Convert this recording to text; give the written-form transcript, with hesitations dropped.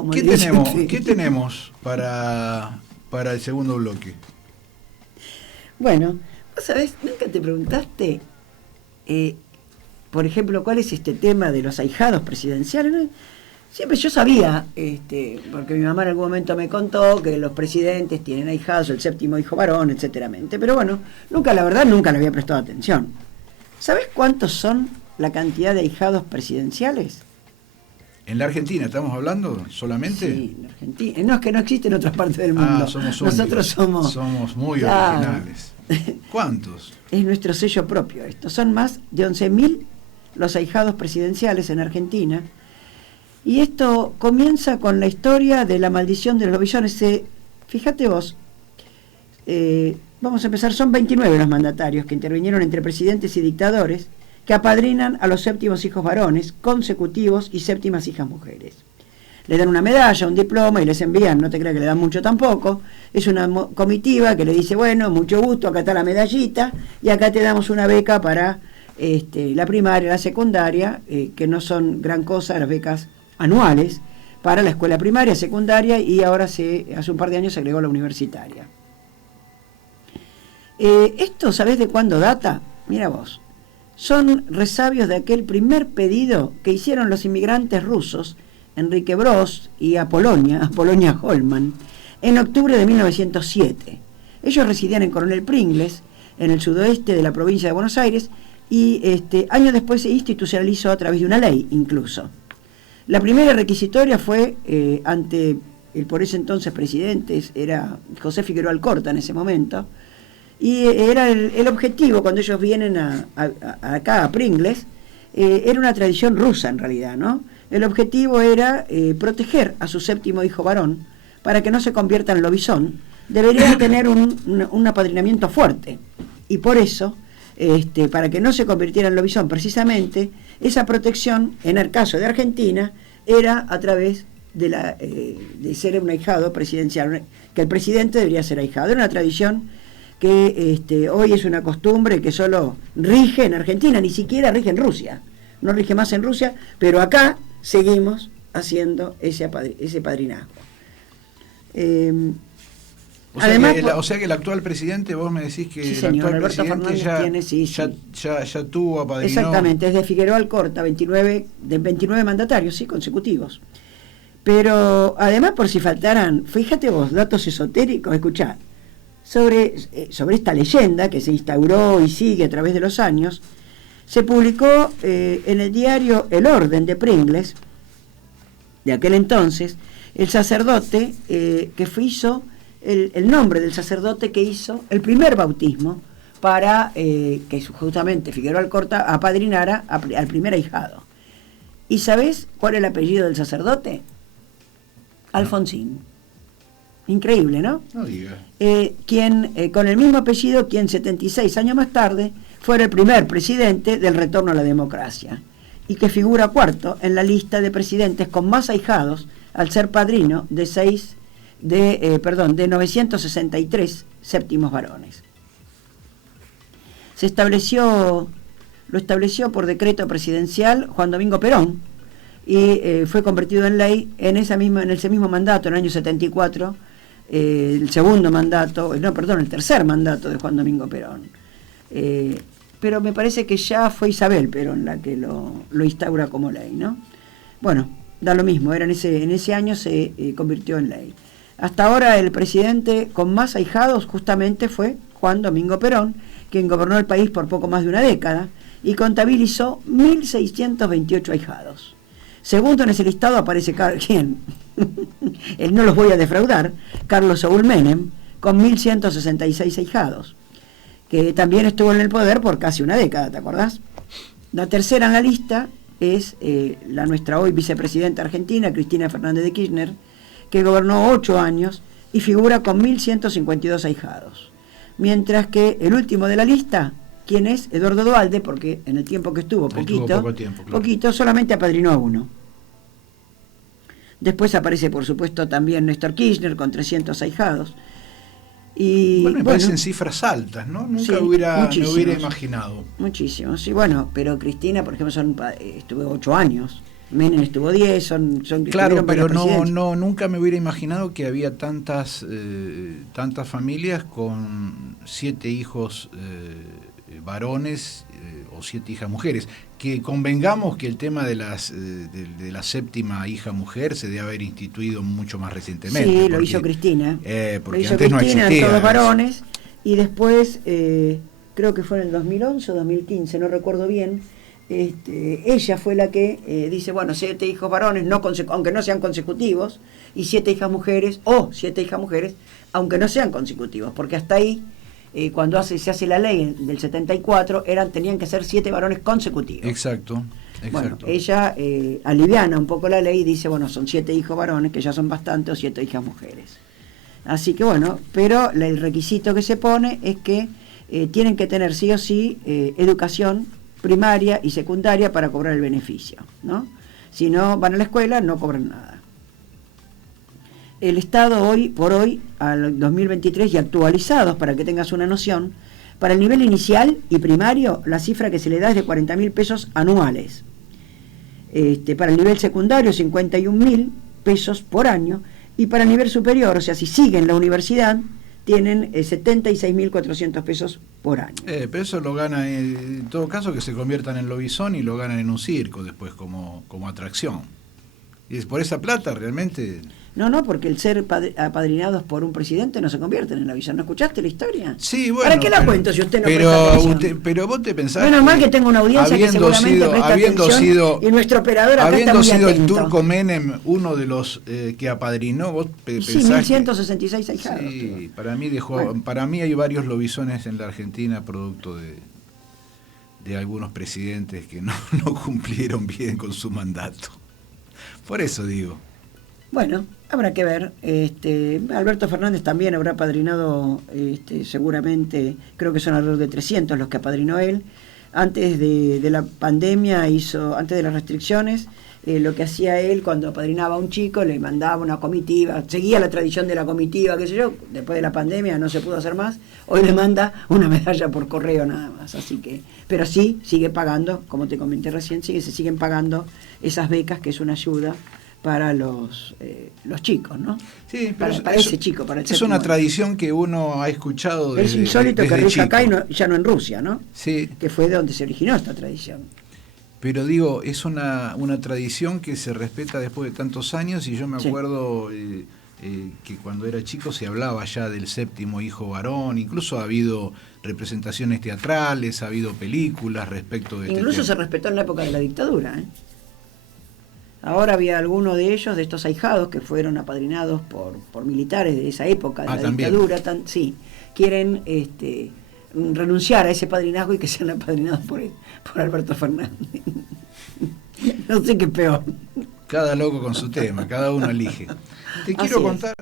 como ¿Qué le dice tenemos, usted. ¿qué tenemos para el segundo bloque? Bueno, vos sabés, nunca te preguntaste, por ejemplo, cuál es este tema de los ahijados presidenciales, ¿no? Siempre yo sabía, porque mi mamá en algún momento me contó que los presidentes tienen ahijados, el séptimo hijo varón, etcétera. Pero bueno, la verdad nunca le había prestado atención. ¿Sabés cuántos son la cantidad de ahijados presidenciales? ¿En la Argentina estamos hablando solamente? Sí, en Argentina. No, es que no existe en otras partes del mundo. Somos únicos. Nosotros somos muy originales. ¿Cuántos? Es nuestro sello propio esto. Son más de 11.000 los ahijados presidenciales en Argentina. Y esto comienza con la historia de la maldición de los lobillones. Fíjate vos, vamos a empezar, son 29 los mandatarios que intervinieron entre presidentes y dictadores que apadrinan a los séptimos hijos varones consecutivos y séptimas hijas mujeres. Le dan una medalla, un diploma y les envían, no te creas que le dan mucho tampoco, es una comitiva que le dice, bueno, mucho gusto, acá está la medallita y acá te damos una beca para la primaria, la secundaria, que no son gran cosa, las becas anuales para la escuela primaria, secundaria y ahora hace un par de años se agregó la universitaria. Esto, ¿sabés de cuándo data? Mira vos, son resabios de aquel primer pedido que hicieron los inmigrantes rusos, Enrique Broz y Apolonia Holman, en octubre de 1907. Ellos residían en Coronel Pringles, en el sudoeste de la provincia de Buenos Aires, y años después se institucionalizó a través de una ley incluso. La primera requisitoria fue ante el por ese entonces presidente, era José Figueroa Alcorta en ese momento, y era el objetivo cuando ellos vienen acá a Pringles, era una tradición rusa en realidad, ¿no? El objetivo era proteger a su séptimo hijo varón para que no se convierta en lobizón, debería tener un apadrinamiento fuerte, y por eso, para que no se convirtiera en lobizón precisamente, esa protección, en el caso de Argentina, era a través de ser un ahijado presidencial, que el presidente debería ser ahijado. Era una tradición que hoy es una costumbre que solo rige en Argentina, ni siquiera rige en Rusia, no rige más en Rusia, pero acá seguimos haciendo ese padrinazgo. O sea que el actual presidente, vos me decís que sí, el señor, actual Alberto presidente ya tuvo apadrinado. Exactamente, es de Figueroa Alcorta, 29 mandatarios, sí, consecutivos. Pero además, por si faltaran, fíjate vos, datos esotéricos, escuchá, sobre esta leyenda que se instauró y sigue a través de los años, se publicó en el diario El Orden de Pringles, de aquel entonces, el sacerdote que hizo el nombre del sacerdote que hizo el primer bautismo para que justamente Figueroa Alcorta apadrinara al primer ahijado. ¿Y sabés cuál es el apellido del sacerdote? Alfonsín. Increíble, ¿no? No digas. Quien, con el mismo apellido, quien 76 años más tarde fuera el primer presidente del retorno a la democracia y que figura cuarto en la lista de presidentes con más ahijados al ser padrino de 963 séptimos varones. Lo estableció por decreto presidencial Juan Domingo Perón y fue convertido en ley en ese mismo mandato, en el año 74, el tercer mandato de Juan Domingo Perón. Pero me parece que ya fue Isabel Perón la que lo instaura como ley, ¿no? Bueno, da lo mismo, en ese año se convirtió en ley. Hasta ahora el presidente con más ahijados justamente fue Juan Domingo Perón, quien gobernó el país por poco más de una década y contabilizó 1.628 ahijados. Segundo en ese listado aparece ¿quién? Él no los voy a defraudar, Carlos Saúl Menem, con 1.166 ahijados, que también estuvo en el poder por casi una década, ¿te acordás? La tercera en la lista es la nuestra hoy vicepresidenta argentina, Cristina Fernández de Kirchner, que gobernó 8 años y figura con 1.152 ahijados. Mientras que el último de la lista, ¿quién es? Eduardo Duhalde, porque en el tiempo que estuvo, poquito, solamente apadrinó a uno. Después aparece, por supuesto, también Néstor Kirchner con 300 ahijados. Y, me parecen cifras altas, ¿no? Nunca me hubiera imaginado. Muchísimos, sí, bueno, pero Cristina, por ejemplo, estuvo 8 años. Menem estuvo 10, claro, pero nunca me hubiera imaginado que había tantas familias con 7 hijos varones o 7 hijas mujeres. Que convengamos que el tema de la 7ª hija mujer se debe haber instituido mucho más recientemente. Sí, lo hizo Cristina. Porque lo hizo antes Cristina, no existía. Todos varones, y después, creo que fue en el 2011 o 2015, no recuerdo bien, ella fue la que dice, bueno, 7 hijos varones, aunque no sean consecutivos, y 7 hijas mujeres, aunque no sean consecutivos, porque hasta ahí, cuando se hace la ley del 74, tenían que ser 7 varones consecutivos. Exacto. Bueno, ella aliviana un poco la ley y dice, bueno, son 7 hijos varones, que ya son bastantes, o 7 hijas mujeres. Así que bueno, pero el requisito que se pone es que tienen que tener sí o sí educación primaria y secundaria para cobrar el beneficio, ¿no? Si no van a la escuela, no cobran nada. El Estado hoy por hoy, al 2023 y actualizados para que tengas una noción, para el nivel inicial y primario, la cifra que se le da es de 40.000 pesos anuales. Para el nivel secundario, 51.000 pesos por año, y para el nivel superior, o sea, si siguen la universidad, tienen 76.400 pesos por año. Pero eso lo gana, en todo caso, que se conviertan en lobizón y lo ganan en un circo después como atracción. Y por esa plata realmente... No, porque el ser apadrinados por un presidente no se convierten en lobizón. ¿No escuchaste la historia? Sí, bueno. ¿Para qué la cuento si usted no presta atención? Pero vos te pensás... Menos mal que tengo una audiencia que seguramente presta atención, y nuestro operador acá está muy atento. Habiendo sido el turco Menem uno de los que apadrinó, vos pensás... Sí, 1166 ahijados. Sí, para mí hay varios lobizones en la Argentina producto de algunos presidentes que no cumplieron bien con su mandato. Por eso digo. Bueno, habrá que ver. Alberto Fernández también habrá apadrinado, seguramente, creo que son alrededor de 300 los que apadrinó él. Antes de la pandemia, antes de las restricciones, lo que hacía él cuando apadrinaba a un chico, le mandaba una comitiva, seguía la tradición de la comitiva, qué sé yo. Después de la pandemia no se pudo hacer más. Hoy le manda una medalla por correo nada más. Así que, pero sí, sigue pagando, como te comenté recién, se siguen pagando esas becas, que es una ayuda para los chicos, ¿no? Sí, para ese chico, para el es una tradición que uno ha escuchado desde chico. Es insólito que rija acá y ya no en Rusia, ¿no? Sí. Que fue de donde se originó esta tradición. Pero digo, es una tradición que se respeta después de tantos años, y yo me acuerdo que cuando era chico se hablaba ya del 7º hijo varón, incluso ha habido representaciones teatrales, ha habido películas respecto de incluso se respetó en la época de la dictadura, ¿eh? Ahora había alguno de ellos, de estos ahijados, que fueron apadrinados por militares de esa época, de la dictadura, quieren renunciar a ese padrinazgo y que sean apadrinados por Alberto Fernández. No sé qué peor. Cada loco con su tema, cada uno elige. Te quiero contar...